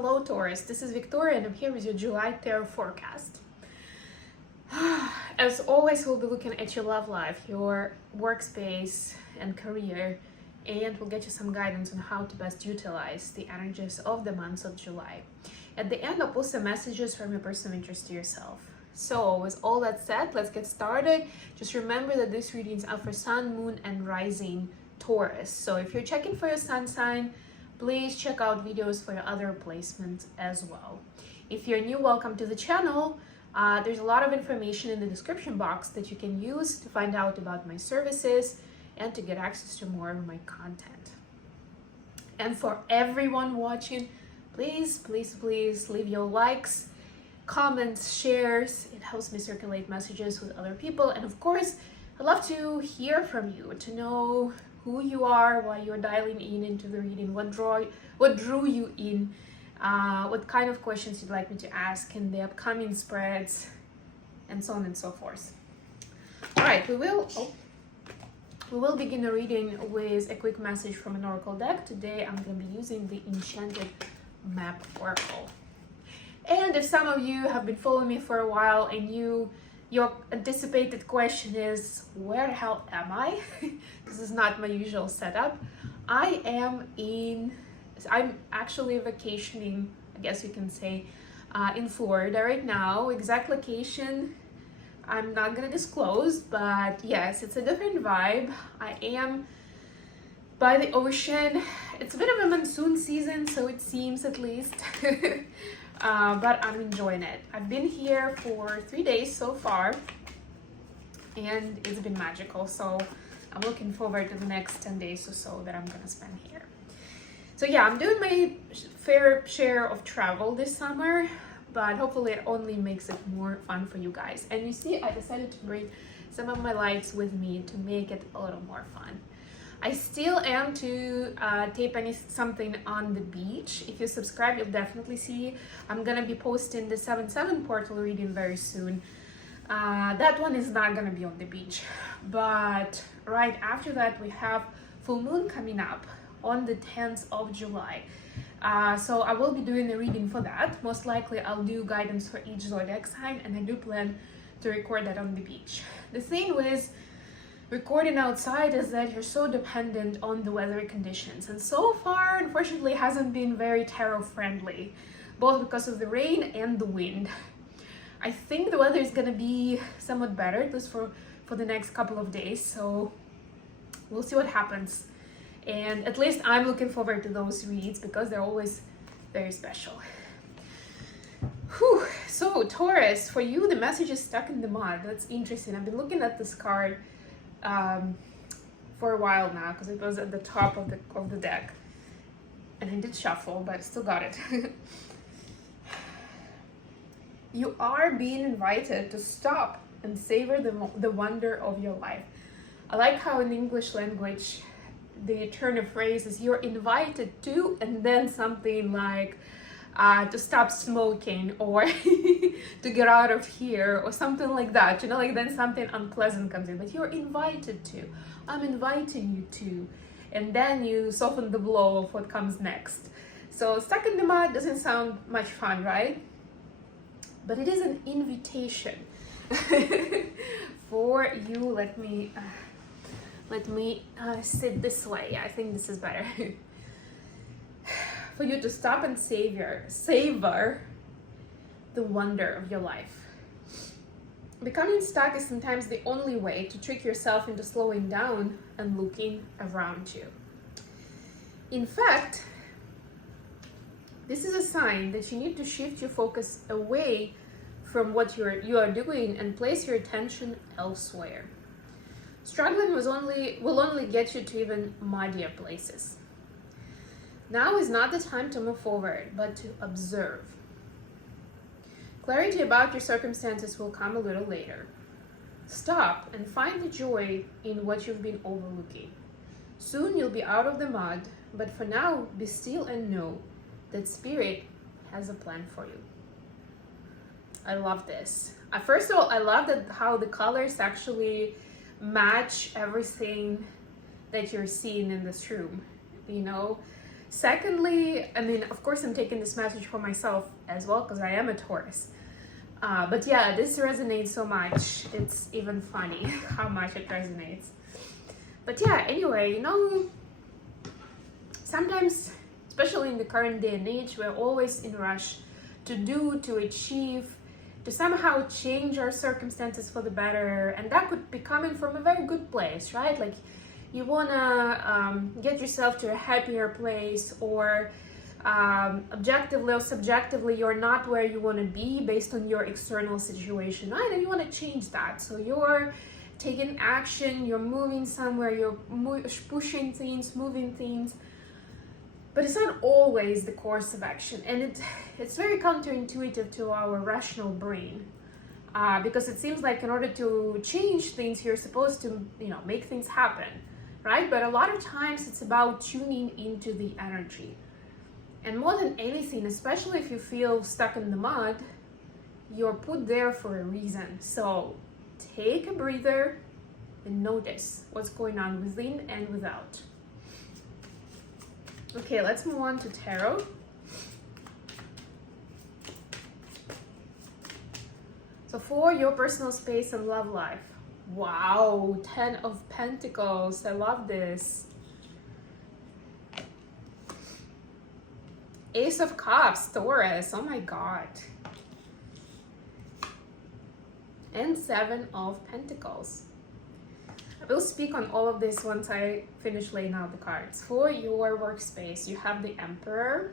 Hello Taurus, this is Victoria and I'm here with your July tarot forecast. As always, we'll be looking at your love life, your workspace and career, and we'll get you some guidance on how to best utilize the energies of the months of July. At the end, I'll post some messages from your personal interest to yourself. So with all that said, let's get started. Just remember that these readings are for Sun, Moon, and Rising Taurus. So if you're checking for your sun sign, please check out videos for your other placements as well. If you're new, welcome to the channel. There's a lot of information in the description box that you can use to find out about my services and to get access to more of my content. And for everyone watching, please leave your likes, comments, shares. It helps me circulate messages with other people. And of course, I'd love to hear from you, to know who you are, why you're dialing in into the reading, what drew you in, what kind of questions you'd like me to ask in the upcoming spreads, and so on and so forth. All right, we will begin the reading with a quick message from an oracle deck. Today I'm going to be using the Enchanted Map Oracle. And if some of you have been following me for a while and your anticipated question is, where the hell am I? This is not my usual setup. I'm actually vacationing, I guess you can say, in Florida right now. Exact location, I'm not gonna disclose, but yes, it's a different vibe. I am by the ocean. It's a bit of a monsoon season, so it seems at least. But I'm enjoying it. I've been here for 3 days so far, and it's been magical. So I'm looking forward to the next 10 days or so that I'm gonna spend here. So yeah, I'm doing my fair share of travel this summer, but hopefully it only makes it more fun for you guys. And you see, I decided to bring some of my lights with me to make it a little more fun. I still am to tape something on the beach. If you subscribe, you'll definitely see. I'm gonna be posting the 7/7 portal reading very soon. That one is not gonna be on the beach, but right after that we have full moon coming up on the 10th of July. So I will be doing a reading for that. Most likely I'll do guidance for each zodiac sign, and I do plan to record that on the beach. The thing with recording outside is that you're so dependent on the weather conditions, and so far unfortunately hasn't been very tarot friendly, both because of the rain and the wind. I think the weather is gonna be somewhat better, at least for the next couple of days, so we'll see what happens. And at least I'm looking forward to those reads because they're always very special. Whew. So Taurus, for you the message is stuck in the mud. That's interesting. I've been looking at this card for a while now because it was at the top of the deck, and I did shuffle, but I still got it. You are being invited to stop and savor the wonder of your life. I like how in the English language the turn of phrase is you're invited to, and then something like to stop smoking, or to get out of here, or something like that, you know, like then something unpleasant comes in, but you're invited to, I'm inviting you to, and then you soften the blow of what comes next. So stuck in the mud doesn't sound much fun, right? But it is an invitation for you. Let me sit this way. I think this is better. For you to stop and savor the wonder of your life. Becoming stuck is sometimes the only way to trick yourself into slowing down and looking around you. In fact, this is a sign that you need to shift your focus away from what you are doing and place your attention elsewhere. Struggling will only get you to even muddier places. Now is not the time to move forward, but to observe. Clarity about your circumstances will come a little later. Stop and find the joy in what you've been overlooking. Soon you'll be out of the mud, but for now, be still and know that Spirit has a plan for you. I love this. First of all, I love how the colors actually match everything that you're seeing in this room. You know, Secondly, I mean, of course, I'm taking this message for myself as well because I am a Taurus. But yeah, this resonates so much. It's even funny how much it resonates. But yeah, anyway, you know, sometimes, especially in the current day and age, we're always in a rush to do, to achieve, to somehow change our circumstances for the better. And that could be coming from a very good place, right? Like you wanna get yourself to a happier place, or objectively or subjectively, you're not where you want to be based on your external situation, right? And you want to change that. So you're taking action, you're moving somewhere, you're pushing things, moving things. But it's not always the course of action. And it's very counterintuitive to our rational brain. Because it seems like in order to change things, you're supposed to, you know, make things happen, right? But a lot of times it's about tuning into the energy. And more than anything, especially if you feel stuck in the mud, you're put there for a reason. So take a breather and notice what's going on within and without. Okay, let's move on to tarot. So for your personal space and love life. Wow, 10 of Pentacles. I love this. Ace of Cups, Taurus. Oh my God. And 7 of Pentacles. I will speak on all of this once I finish laying out the cards. For your workspace, you have the Emperor.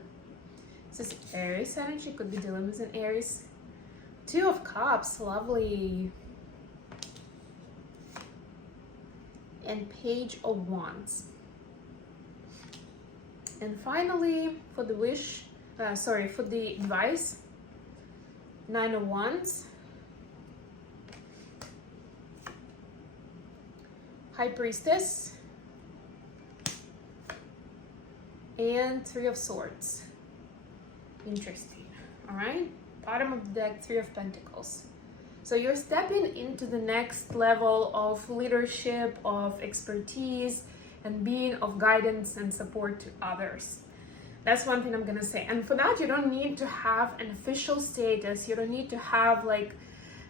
This is Aries energy, could be dealing with an Aries. 2 of Cups, lovely. And Page of Wands. And finally, for the for the advice, 9 of Wands. High Priestess, and 3 of Swords. Interesting. All right, bottom of the deck, 3 of Pentacles. So you're stepping into the next level of leadership, of expertise, and being of guidance and support to others. That's one thing I'm gonna say. And for that, you don't need to have an official status. You don't need to have like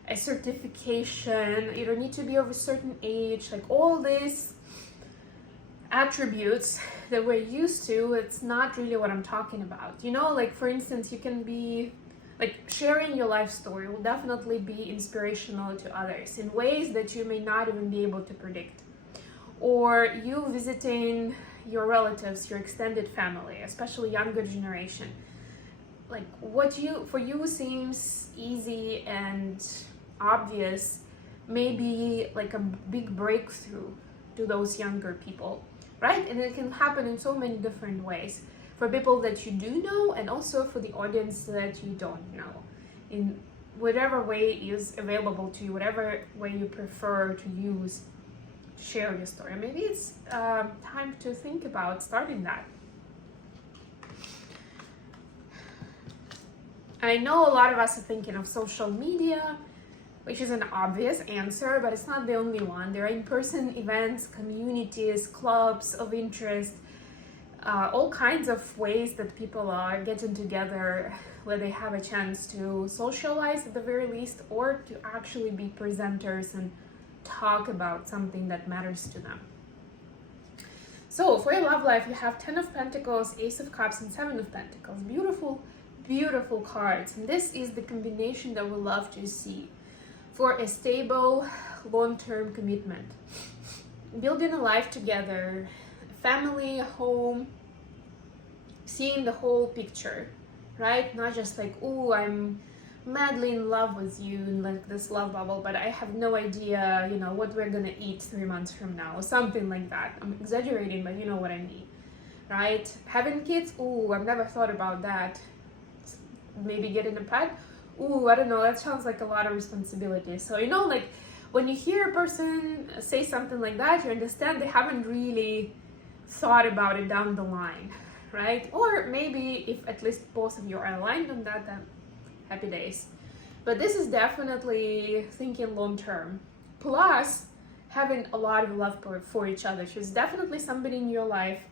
a certification, you don't need to be of a certain age, like all these attributes that we're used to. It's not really what I'm talking about, you know. Like for instance, you can be like sharing your life story will definitely be inspirational to others in ways that you may not even be able to predict, or you visiting your relatives, your extended family, especially younger generation, like what for you seems easy and obvious may be like a big breakthrough to those younger people, right? And it can happen in so many different ways for people that you do know, and also for the audience that you don't know, in whatever way is available to you, whatever way you prefer to use to share your story. Maybe it's time to think about starting that. I know a lot of us are thinking of social media, which is an obvious answer, but it's not the only one. There are in-person events, communities, clubs of interest, all kinds of ways that people are getting together where they have a chance to socialize at the very least, or to actually be presenters and talk about something that matters to them. So for your love life, you have 10 of Pentacles, Ace of Cups, and 7 of Pentacles. Beautiful, beautiful cards. And this is the combination that we love to see for a stable, long-term commitment. Building a life together, a family, a home, seeing the whole picture, right? Not just like, oh, I'm madly in love with you in like this love bubble, but I have no idea, you know, what we're gonna eat 3 months from now, or something like that. I'm exaggerating, but you know what I mean, right? Having kids, oh, I've never thought about that. Maybe getting a pet, ooh, I don't know, that sounds like a lot of responsibility. So, you know, like when you hear a person say something like that, you understand they haven't really thought about it down the line, right? Or maybe if at least both of you are aligned on that, then happy days. But this is definitely thinking long term. Plus, having a lot of love for each other. She's definitely somebody in your life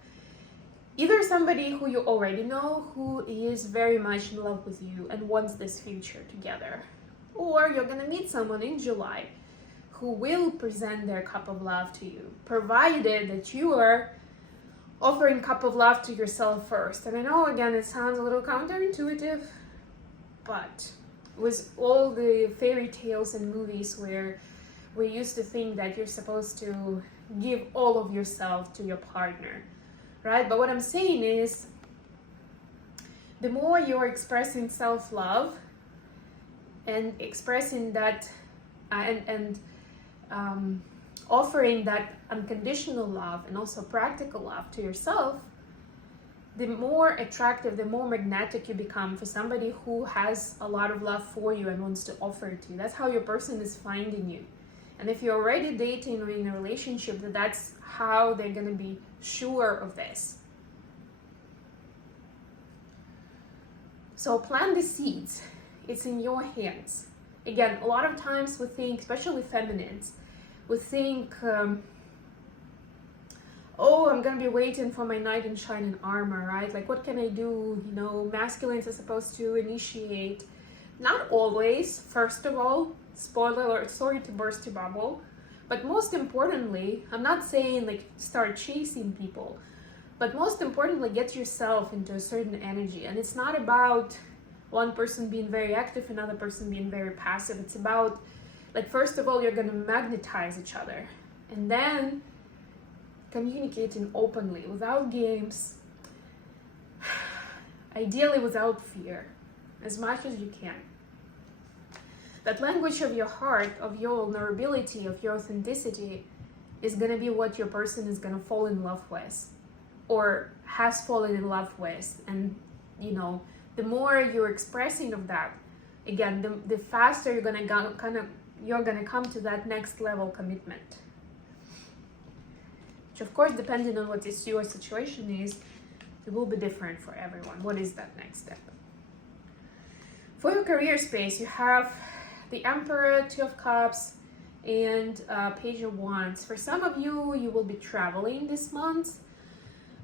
either somebody who you already know, who is very much in love with you and wants this future together, or you're gonna meet someone in July who will present their cup of love to you, provided that you are offering cup of love to yourself first. And I know, again, it sounds a little counterintuitive, but with all the fairy tales and movies where we used to think that you're supposed to give all of yourself to your partner, right? But what I'm saying is, the more you're expressing self-love and expressing that and offering that unconditional love and also practical love to yourself, the more attractive, the more magnetic you become for somebody who has a lot of love for you and wants to offer it to you. That's how your person is finding you. And if you're already dating or in a relationship, that's how they're going to be sure of this. So plant the seeds. It's in your hands. Again, a lot of times we think, especially feminines, we think, oh, I'm gonna be waiting for my knight in shining armor, right? Like, what can I do? You know, masculines are supposed to initiate. Not always. First of all, spoiler alert, sorry to burst your bubble, but most importantly, I'm not saying like start chasing people, but most importantly, get yourself into a certain energy. And it's not about one person being very active, another person being very passive. It's about, like, first of all, you're gonna magnetize each other, and then communicating openly, without games, ideally without fear, as much as you can. That language of your heart, of your vulnerability, of your authenticity is gonna be what your person is gonna fall in love with, or has fallen in love with. And you know, the more you're expressing of that, again, the faster you're gonna come to that next level commitment. Which, of course, depending on what your situation is, it will be different for everyone. What is that next step? For your career space, you have the Emperor, Two of Cups, and Page of Wands. For some of you, you will be traveling this month.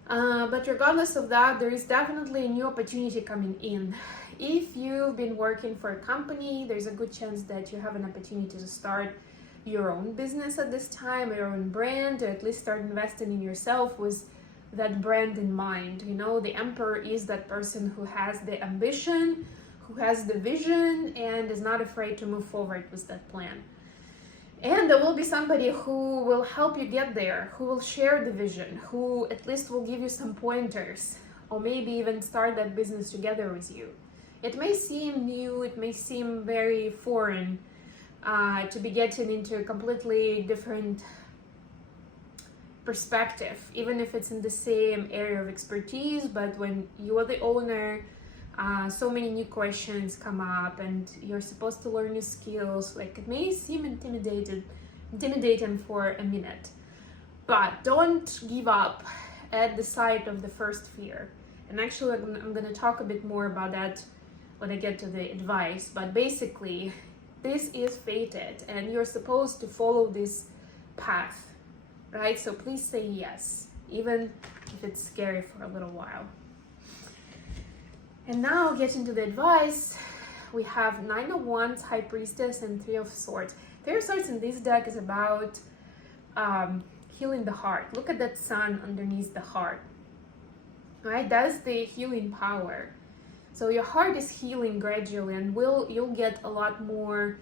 But regardless of that, there is definitely a new opportunity coming in. If you've been working for a company, there's a good chance that you have an opportunity to start your own business at this time, your own brand, or at least start investing in yourself with that brand in mind. You know, the Emperor is that person who has the ambition, who has the vision, and is not afraid to move forward with that plan. And there will be somebody who will help you get there, who will share the vision, who at least will give you some pointers, or maybe even start that business together with you. It may seem new, it may seem very foreign to be getting into a completely different perspective, even if it's in the same area of expertise. But when you are the owner, so many new questions come up and you're supposed to learn new skills. Like, it may seem intimidating for a minute, but don't give up at the sight of the first fear. And actually, I'm going to talk a bit more about that when I get to the advice. But basically, this is fated and you're supposed to follow this path, right? So please say yes, even if it's scary for a little while. And now, getting to the advice, we have Nine of Wands, High Priestess, and Three of Swords. Three of Swords in this deck is about healing the heart. Look at that sun underneath the heart, right? That's the healing power. So your heart is healing gradually, and you'll get a lot more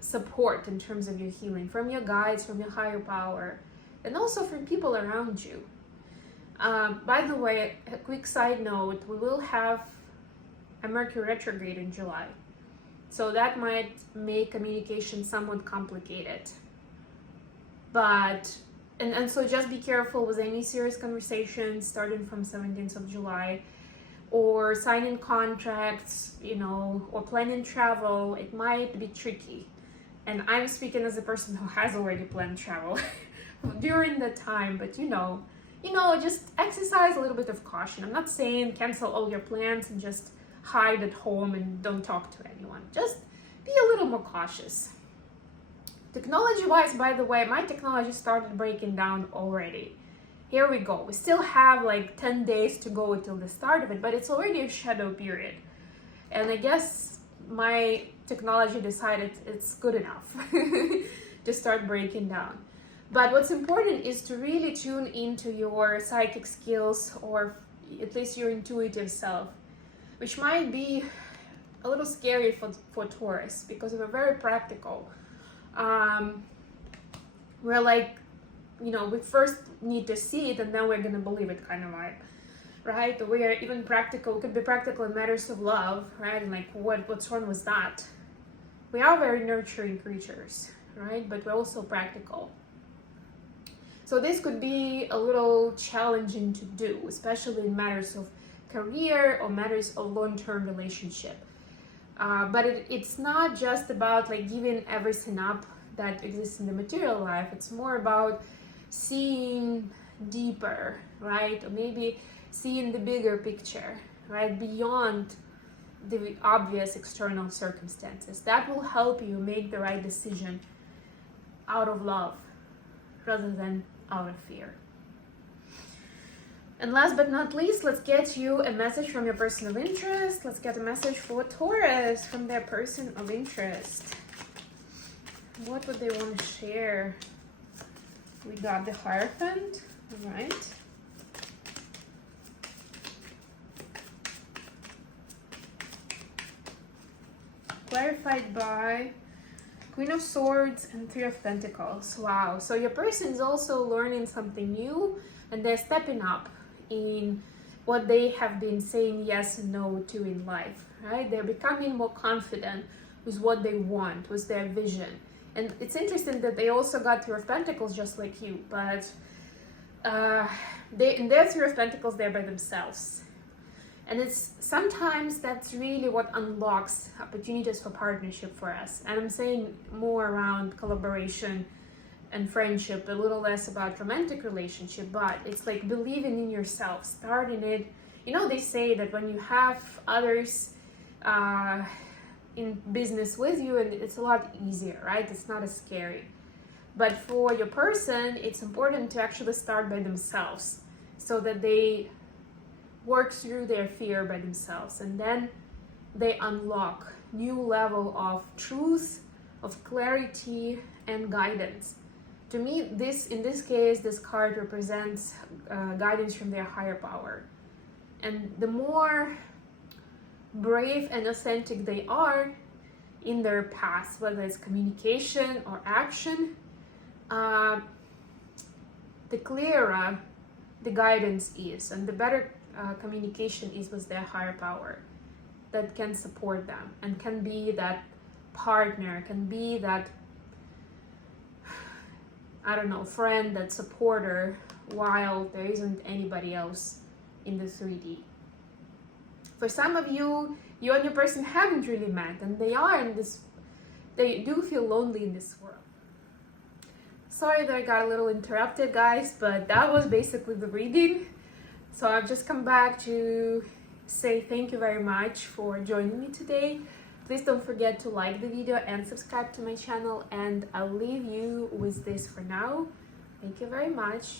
support in terms of your healing from your guides, from your higher power, and also from people around you. By the way, a quick side note, we will have a Mercury retrograde in July. So that might make communication somewhat complicated. But, and so just be careful with any serious conversations starting from 17th of July, or signing contracts, you know, or planning travel. It might be tricky. And I'm speaking as a person who has already planned travel during the time, but you know, just exercise a little bit of caution. I'm not saying cancel all your plans and just hide at home and don't talk to anyone. Just be a little more cautious. Technology-wise, by the way, my technology started breaking down already. here we go. We still have like 10 days to go until the start of it, but it's already a shadow period. And I guess my technology decided it's good enough to start breaking down. But what's important is to really tune into your psychic skills, or at least your intuitive self, which might be a little scary for Taurus, because we're very practical. We're like, you know, we first need to see it and then we're gonna believe it kind of vibe, right? We are even practical. We could be practical in matters of love, right? And like, what's wrong with that? We are very nurturing creatures, right? But we're also practical. So this could be a little challenging to do, especially in matters of career or matters of long-term relationship. But it's not just about like giving everything up that exists in the material life. It's more about seeing deeper, right? Or maybe seeing the bigger picture, right? Beyond the obvious external circumstances. That will help you make the right decision out of love rather than out of fear. And last but not least, let's get you a message from your person of interest. Let's get a message for Taurus from their person of interest. What would they want to share? We got the Hierophant, all right. Clarified by Queen of Swords and Three of Pentacles. Wow, so your person is also learning something new, and they're stepping up in what they have been saying yes and no to in life, right? They're becoming more confident with what they want, with their vision. And it's interesting that they also got Three of Pentacles just like you, but in their Three of Pentacles, they're by themselves. And it's sometimes that's really what unlocks opportunities for partnership for us. And I'm saying more around collaboration and friendship, a little less about romantic relationship, but it's like believing in yourself, starting it. You know, they say that when you have others in business with you, and it's a lot easier, right? It's not as scary. But for your person, it's important to actually start by themselves so that they work through their fear by themselves, and then they unlock new level of truth, of clarity and guidance. To me, in this case, this card represents guidance from their higher power. And the more brave and authentic they are in their path, whether it's communication or action, the clearer the guidance is, and the better communication is with their higher power that can support them and can be that partner, can be that, I don't know, friend, that supporter, while there isn't anybody else in the 3D. For some of you, you and your person haven't really met, and they do feel lonely in this world. Sorry that I got a little interrupted, guys, but that was basically the reading. So I've just come back to say thank you very much for joining me today. Please don't forget to like the video and subscribe to my channel, and I'll leave you with this for now. Thank you very much.